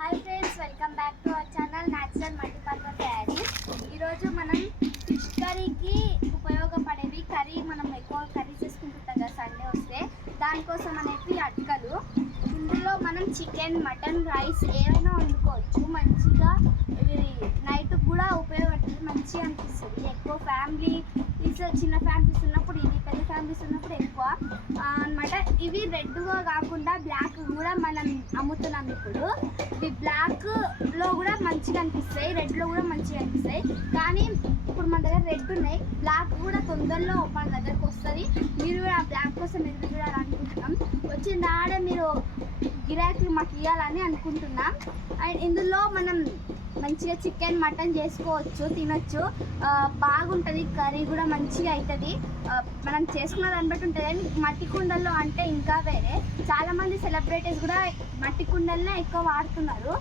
Hi friends welcome back to our channel natural multipurpose తయారీ ఈరోజు మనం ఫిష్ కర్రీకి ఉపయోగపడేవి కర్రీ మనం ఎక్కువ కర్రీ చేసుకుంటుంటాం కదా సండే వస్తే. దానికోసం అనేవి అటుకలు. ఇందులో మనం చికెన్ మటన్ రైస్ ఏమైనా వండుకోవచ్చు. మంచిగా ఇవి ఉపయోగపడుతుంది మంచిగా అనిపిస్తుంది. ఎక్కువ ఫ్యామిలీ చిన్న ఫ్యామిలీస్ ఉన్నప్పుడు ఇది పెద్ద ఫ్యామిలీస్ ఉన్నప్పుడు ఎక్కువ. అనమాట ఇవి రెడ్గా కాకుండా బ్లాక్ కూడా మనం అమ్ముతున్నాం ఇప్పుడు. ఇవి బ్లాక్లో కూడా మంచిగా అనిపిస్తాయి రెడ్లో కూడా మంచిగా అనిపిస్తాయి. కానీ ఇప్పుడు మన దగ్గర రెడ్ ఉన్నాయి. బ్లాక్ కూడా తొందరలో మన దగ్గరకు వస్తుంది. మీరు కూడా ఆ బ్లాక్ కోసం ఎదురు చూడాలనుకుంటున్నాం. వచ్చిన ఆడ మీరు గిరాకీలు మాకు ఇవ్వాలని అనుకుంటున్నాం. అండ్ ఇందులో మనం మంచిగా చికెన్ మటన్ చేసుకోవచ్చు తినొచ్చు. బాగుంటుంది కర్రీ కూడా మంచిగా అవుతుంది మనం చేసుకున్న దాన్ని బట్టి ఉంటుంది. కానీ మట్టి కుండల్లో అంటే ఇంకా వేరే. చాలామంది సెలబ్రిటీస్ కూడా మట్టి కుండలనే ఎక్కువ వాడుతున్నారు.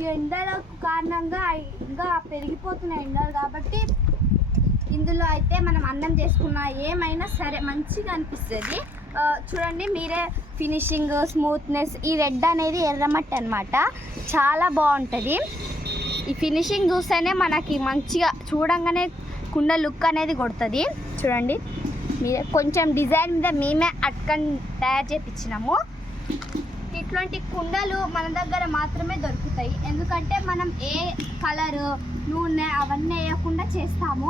ఈ ఎండల కారణంగా ఇంకా పెరిగిపోతున్నాయి ఎండలు కాబట్టి ఇందులో అయితే మనం అన్నం చేసుకున్న ఏమైనా సరే మంచిగా అనిపిస్తుంది. చూడండి మీరే ఫినిషింగ్ స్మూత్నెస్ ఈ రెడ్ అనేది ఎర్రమట్టి అనమాట చాలా బాగుంటుంది. ఈ ఫినిషింగ్ చూస్తేనే మనకి మంచిగా చూడంగానే కుండ లుక్ అనేది కొడుతుంది. చూడండి. మీద కొంచెం డిజైన్ మీద మేమే అట్కన్ తయారు చేయించినాము అటువంటి కుండలు మన దగ్గర మాత్రమే దొరుకుతాయి. ఎందుకంటే మనం ఏ కలర్ నూనె అవన్నీ వేయకుండా చేస్తాము.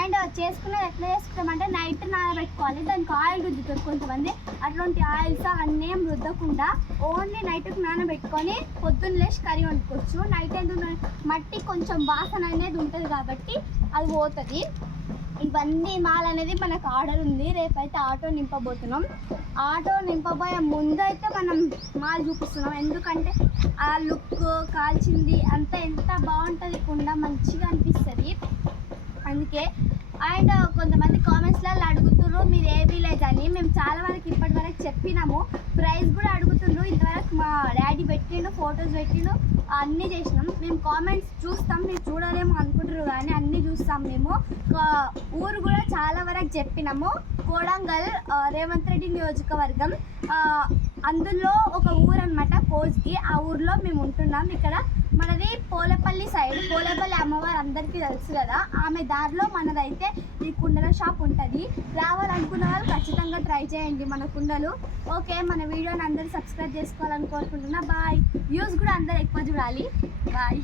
అండ్ చేసుకునేది ఎట్లా చేసుకుంటామంటే నైట్ నానబెట్టుకోవాలి. దానికి ఆయిల్ రుద్దుతారు కొంతమంది. అట్లాంటి ఆయిల్స్ అవన్నీ ఏం రుద్దకుండా ఓన్లీ నైట్కి నానబెట్టుకొని పొద్దున్న లేచి కర్రీ వండుకోవచ్చు. నైట్ ఎందుకు మట్టి కొంచెం వాసన అనేది ఉంటుంది కాబట్టి అది పోతుంది. ఇవన్నీ మాల్ అనేది మనకు ఆర్డర్ ఉంది. రేపైతే ఆటో నింపబోతున్నాం. ఆటో నింపబోయే ముందు అయితే మనం మాల్ చూపిస్తున్నాం. ఎందుకంటే ఆ లుక్ కాల్చింది అంతా ఎంత బాగుంటుంది కుండ మంచిగా అనిపిస్తుంది. అందుకే అండ్ కొంతమంది కామెంట్స్లలో అడుగుతున్నారు మీరు ఏ విలేజ్ అని? మేము చాలా వరకు ఇప్పటి వరకు చెప్పినాము. ప్రైస్ కూడా అడుగుతున్నారు ఇంతవరకు మా డాడీ పెట్టిండు ఫొటోస్ పెట్టిండు అన్నీ చేసినాం. మేము కామెంట్స్ చూస్తాం మీరు చూడలేము అనుకుంటారు కానీ అన్నీ చూస్తాం మేము. కా- ఊరు కూడా చాలా వరకు చెప్పినాము. కోడంగల్ రేవంత్ రెడ్డి నియోజకవర్గం అందులో ఒక ఊరు అనమాట కోజ్కి. ఆ ఊర్లో మేము ఉంటున్నాం. ఇక్కడ మనది పోలేపల్లి అమ్మవారు అందరికీ తెలుసు కదా? ఆమె దారిలో మనదైతే ఈ కుండల షాప్ ఉంటుంది. రావాలనుకున్న వాళ్ళు ఖచ్చితంగా ట్రై చేయండి మన కుండలు. ఓకే మన వీడియోని అందరూ సబ్స్క్రైబ్ చేసుకోవాలని కోరుకుంటున్నా. బాయ్ వ్యూస్ కూడా అందరూ ఎక్కువ చూడాలి. బాయ్